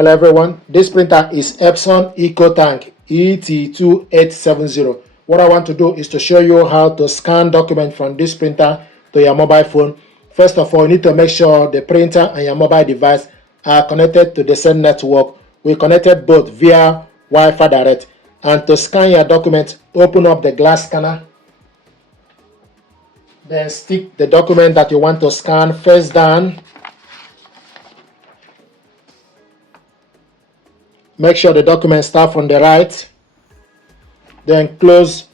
Hello everyone, this printer is Epson EcoTank ET-2870. What I want to do is to show you how to scan document from this printer to your mobile phone. First of all, you need to make sure the printer and your mobile device are connected to the same network. We connected both via Wi-Fi direct. And to scan your document, open up the glass scanner. Then stick the document that you want to scan face down. Make sure the document starts from the right. Then close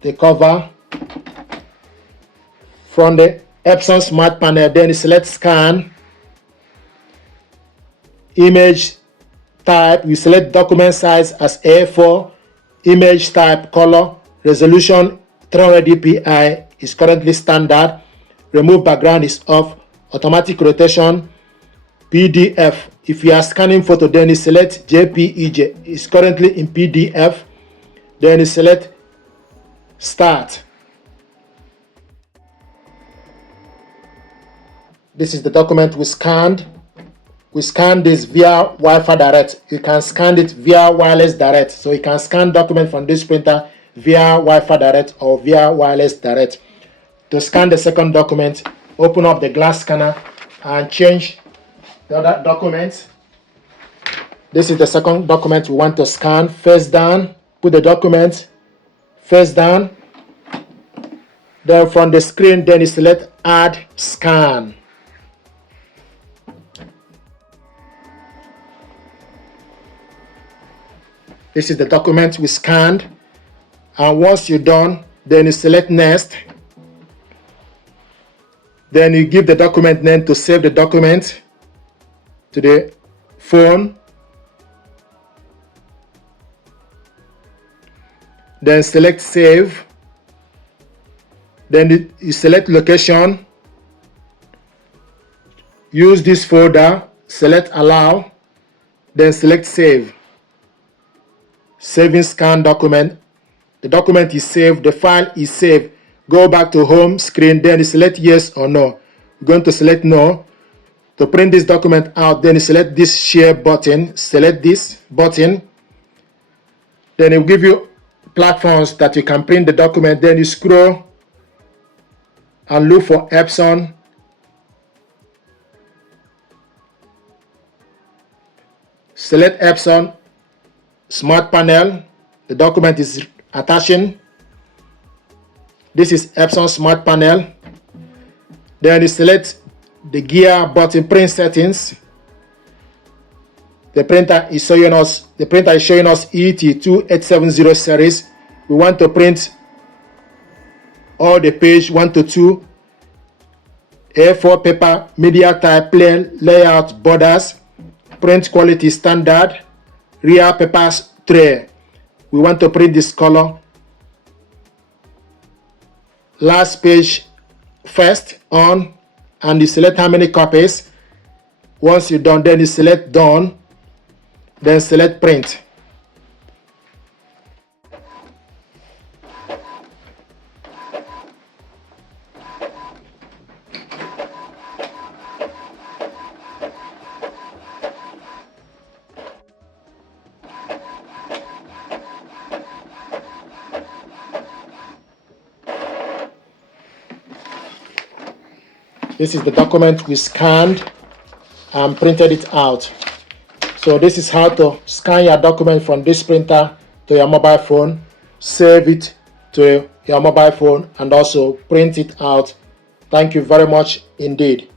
the cover. From the Epson Smart Panel, then select Scan. Image type, you select document size as A4. Image type, color, resolution 300 dpi is currently standard. Remove background is off. Automatic rotation, PDF. If you are scanning photo, then you select JPEG. It's currently in PDF. Then you select Start. This is the document we scanned. We scanned this via Wi-Fi direct. You can scan it via wireless direct. So you can scan document from this printer via Wi-Fi direct or via wireless direct. To scan the second document, open up the glass scanner and change the other document. This is the second document we want to scan. Face down, put the document face down. Then from the screen, then you select Add Scan. This is the document we scanned. And once you're done, then you select Next. Then you give the document name to save the document to the phone. Then select Save. Then you select Location. Use this folder. Select Allow. Then select Save. Saving scan document. The document is saved. The file is saved. Go back to home screen. Then you select Yes or No. You're going to select No. To print this document out, then you select this Share button. Select this button. Then it will give you platforms that you can print the document. Then you scroll and look for Epson. Select Epson Smart Panel. The document is attaching. This is Epson Smart Panel. Then you select the gear button, print settings. The printer is showing us ET-2870 series. We want to print all the page 1 to 2, A4 paper, media type, plain, layout, borders, print quality standard, rear papers tray. We want to print this color. Last page first on, and you select how many copies. Once you're done, then you select Done. Then select Print. This is the document we scanned and printed it out. So this is how to scan your document from this printer to your mobile phone, save it to your mobile phone, and also print it out. Thank you very much indeed.